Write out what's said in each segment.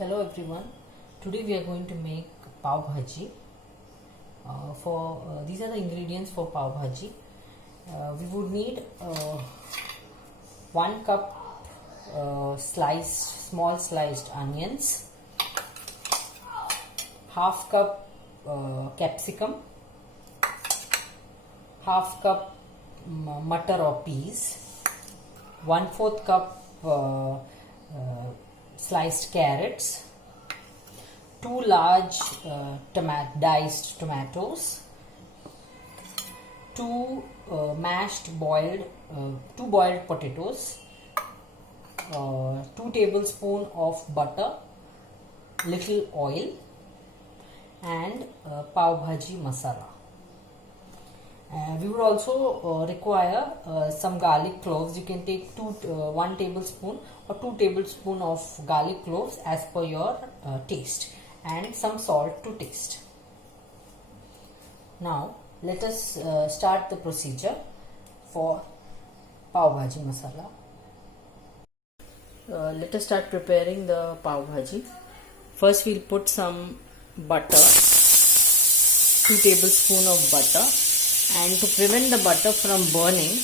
Hello everyone. Today we are going to make pav bhaji. These are the ingredients for pav bhaji. We would need 1 cup small sliced onions, half cup capsicum, half cup matar or peas, 1/4 cup sliced carrots, 2 large diced tomatoes, 2 boiled potatoes, 2 tablespoons of butter, little oil, and pav bhaji masala. We would also require some garlic cloves. You can take 1 tablespoon or 2 tablespoons of garlic cloves as per your taste, and some salt to taste. Now let us start the procedure for pav bhaji masala. Let us start preparing the pav bhaji. First we'll put some butter, 2 tablespoons of butter. And to prevent the butter from burning,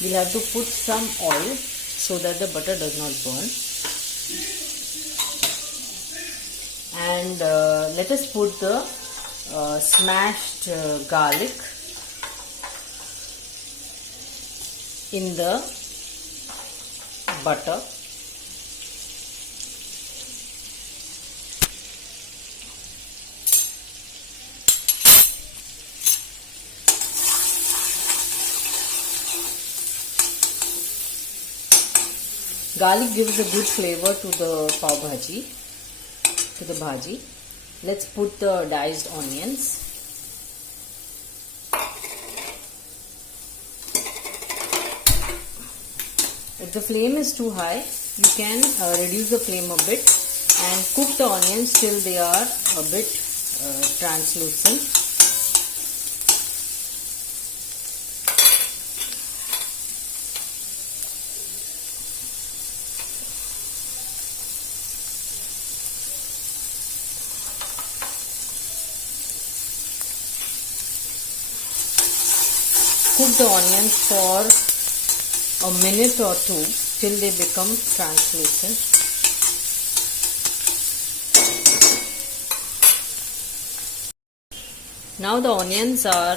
we'll have to put some oil so that the butter does not burn. And let us put the smashed garlic in the butter. Garlic gives a good flavor to the pav bhaji, to the bhaji. Let's put the diced onions. If the flame is too high, you can reduce the flame a bit and cook the onions till they are a bit translucent. Cook the onions for a minute or two till they become translucent. Now the onions are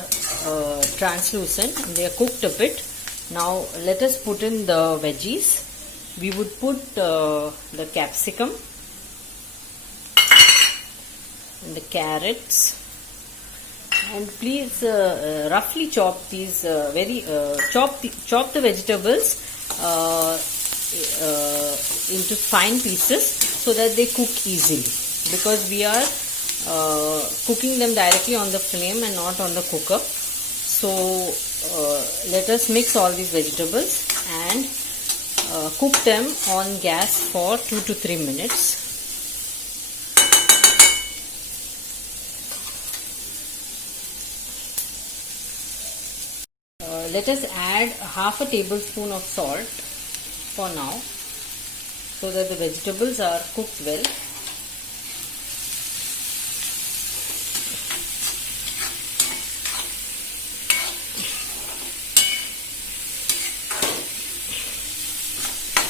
translucent, they are cooked a bit. Now let us put in the veggies. We would put the capsicum and the carrots. And please roughly chop these chop the vegetables into fine pieces so that they cook easily, because we are cooking them directly on the flame and not on the cooker. So let us mix all these vegetables and cook them on gas for 2 to 3 minutes. Let us add half a tablespoon of salt for now, so that the vegetables are cooked well.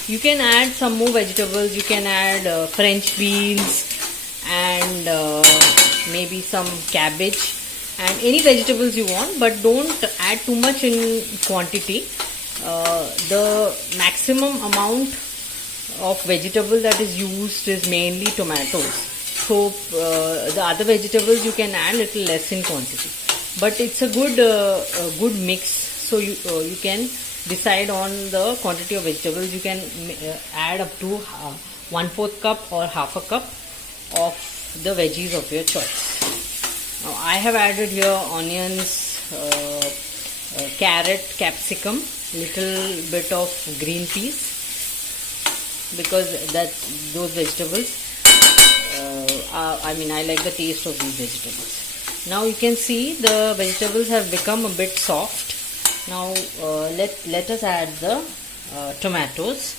You can add some more vegetables. You can add French beans and maybe some cabbage and any vegetables you want, but don't add too much in quantity. The maximum amount of vegetable that is used is mainly tomatoes. So the other vegetables you can add little less in quantity. But it's a good mix. So you can decide on the quantity of vegetables. You can add up to 1/4 cup or half a cup of the veggies of your choice. Now I have added here onions, carrot, capsicum, little bit of green peas, because those vegetables I like the taste of these vegetables. Now you can see the vegetables have become a bit soft. Now let us add the tomatoes.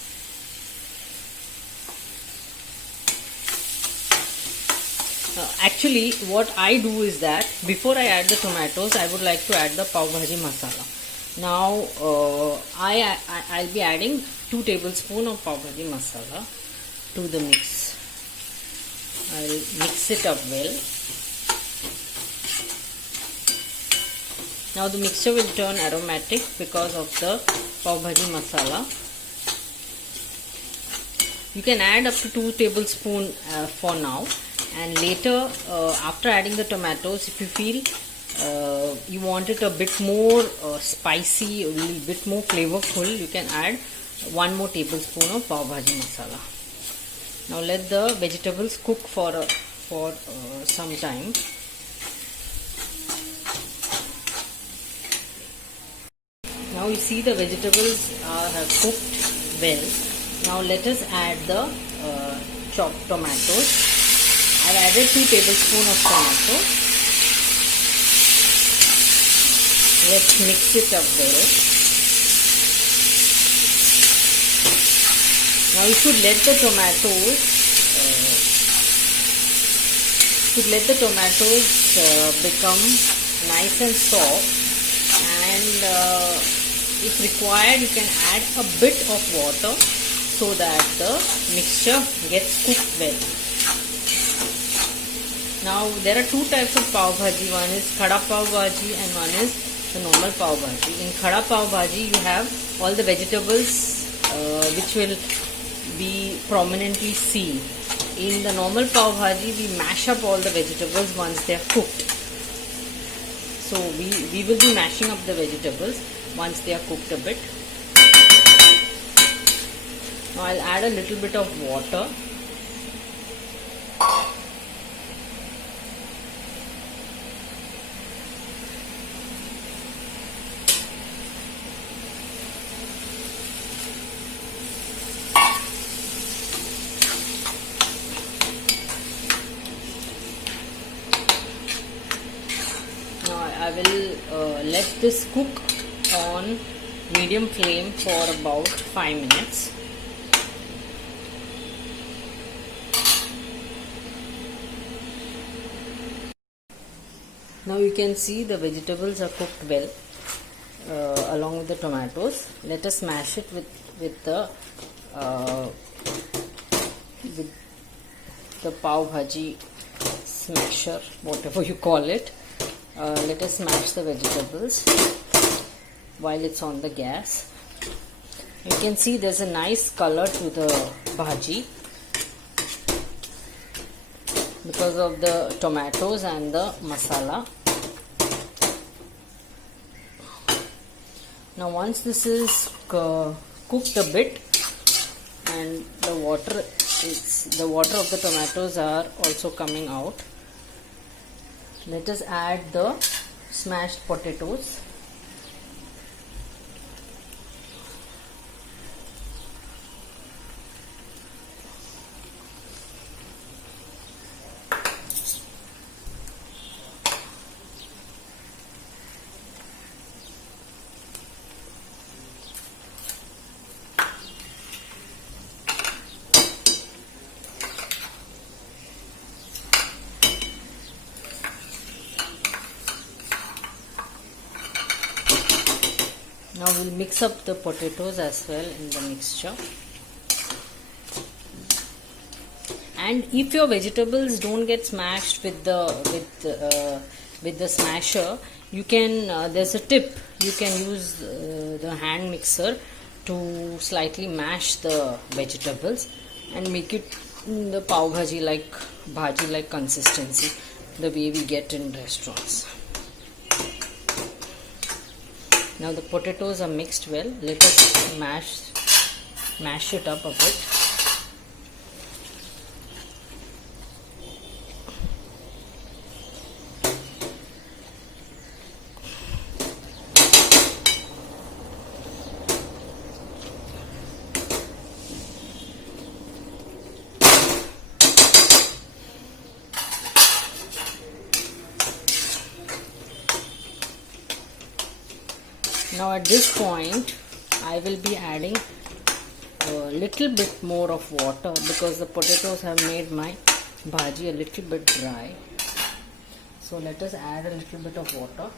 Actually, what I do is that before I add the tomatoes, I would like to add the pav bhaji masala. Now, I'll be adding 2 tablespoons of pav bhaji masala to the mix. I'll mix it up well. Now the mixture will turn aromatic because of the pav bhaji masala. You can add up to 2 tablespoons for now, and later after adding the tomatoes, if you feel you want it a bit more spicy, a little bit more flavorful, you can add 1 more tablespoon of pav bhaji masala. Now let the vegetables cook for some time. Now you see the vegetables have cooked well. Now let us add the chopped tomatoes. I have added 2 tablespoons of tomato. Let's mix it up well. Now you should let the tomatoes become nice and soft, and if required you can add a bit of water so that the mixture gets cooked well. Now there are 2 types of pav bhaji. One is khada pav bhaji and one is the normal pav bhaji. In khada pav bhaji you have all the vegetables which will be prominently seen. In the normal pav bhaji we mash up all the vegetables once they are cooked. So we will be mashing up the vegetables once they are cooked a bit. Now I'll add a little bit of water. I will let this cook on medium flame for about 5 minutes. Now you can see the vegetables are cooked well along with the tomatoes. Let us mash it with the pav bhaji smasher, whatever you call it. Let us smash the vegetables while it's on the gas. You can see there's a nice color to the bhaji because of the tomatoes and the masala. Now once this is cooked a bit and the water of the tomatoes are also coming out, let us add the smashed potatoes. Now we'll mix up the potatoes as well in the mixture. And if your vegetables don't get smashed with the smasher, you can there's a tip. You can use the hand mixer to slightly mash the vegetables and make it the pav bhaji like consistency, the way we get in restaurants. Now the potatoes are mixed well. Let us mash it up a bit. Now at this point I will be adding a little bit more of water because the potatoes have made my bhaji a little bit dry. So let us add a little bit of water.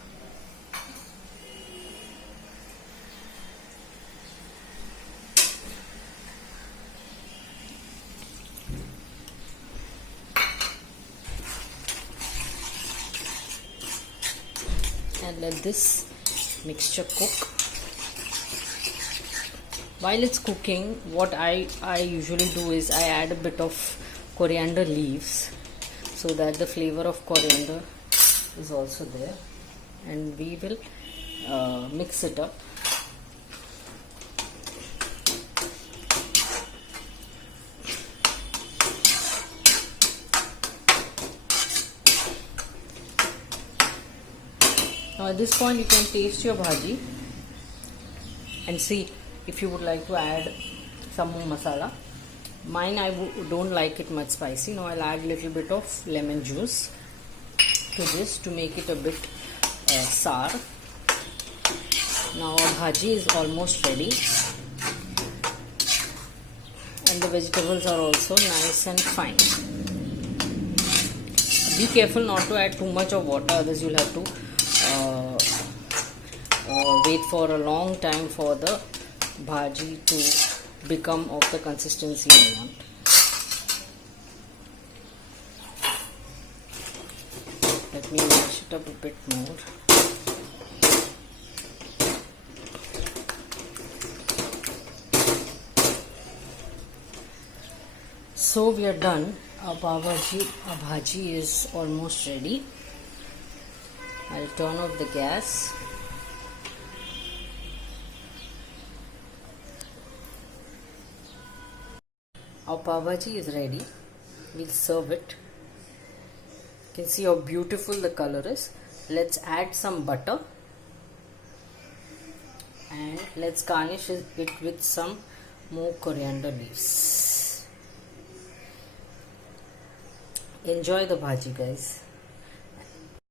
And let this mixture cook. While it's cooking, what I usually do is I add a bit of coriander leaves so that the flavor of coriander is also there, and we will mix it up. Now at this point you can taste your bhaji and see if you would like to add some more masala. Mine, I don't like it much spicy. Now I'll add a little bit of lemon juice to this to make it a bit sour. Now our bhaji is almost ready, and the vegetables are also nice and fine. Be careful not to add too much of water, otherwise you'll have to wait for a long time for the bhaji to become of the consistency you want. Let me mash it up a bit more. So we are done. Our bhaji is almost ready. I'll turn off the gas. Our pav bhaji is ready. We'll serve it. You can see how beautiful the color is. Let's add some butter and let's garnish it with some more coriander leaves. Enjoy the bhaji, guys.